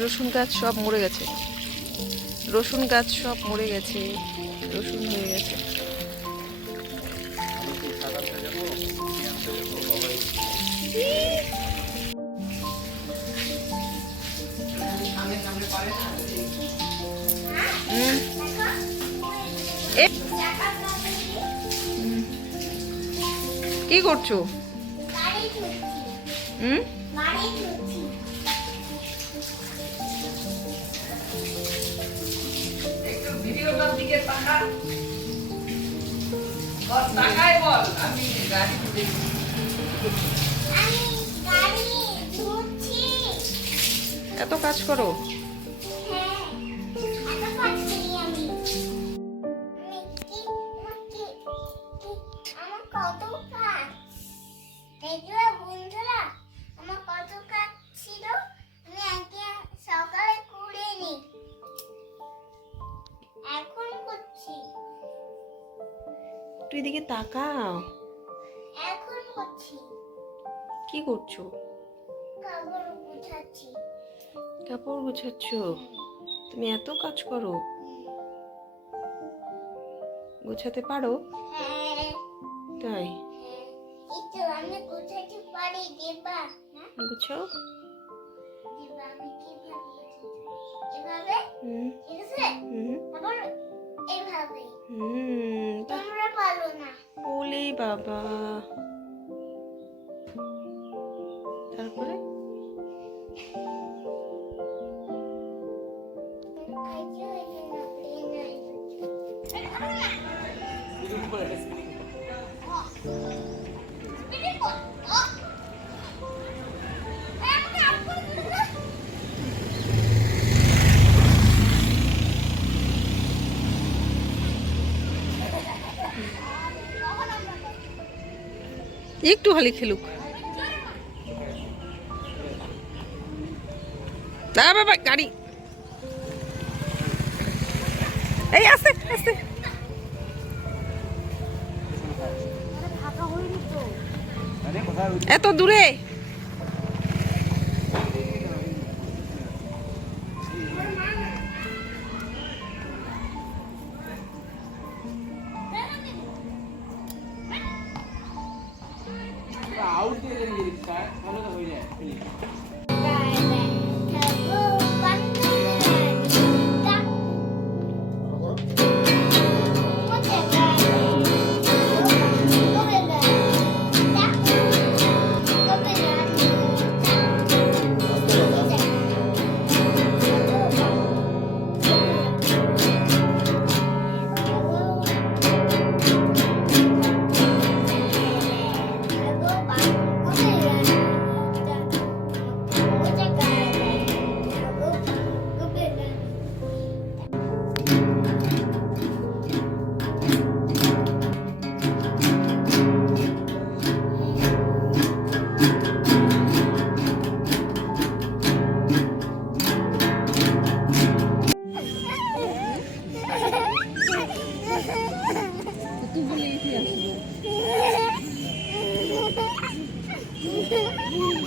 রসুন গাছ সব মরে গেছে। রসুন গাছ সব মরে গেছে, রসুন হয়ে গেছে। কি করছ? হুম? ভিডিওটার দিকে তাকা বল তাকাই বল আমি গাড়ি দেখি। এত কাজ করো। কত কাজ দেখলে বন্ধুরা আমার কত কাজ ছিল। আমি আজকে সকালে তুই দিকে তাকাও। এখন করছি কি করছ? কাপড় গুছাচ্ছি। কাপড় গুছাচ্ছ? তুমি এত কাজ করো। গোছাতে পারো? হ্যাঁ। তাই? হ্যাঁ। আমি গুছাতে পারি দেবা গুছাও। এভাবে? হুম। ঠিক আছে? হুম। তারপর এভাবে হুম তা- তোমরা পারো না। ওলে বাবা। তারপরে? খাইতে হয়েছে একটু খালি খেলুক। গাড়ি। এই আছে আছে এত দূরে। Yeah.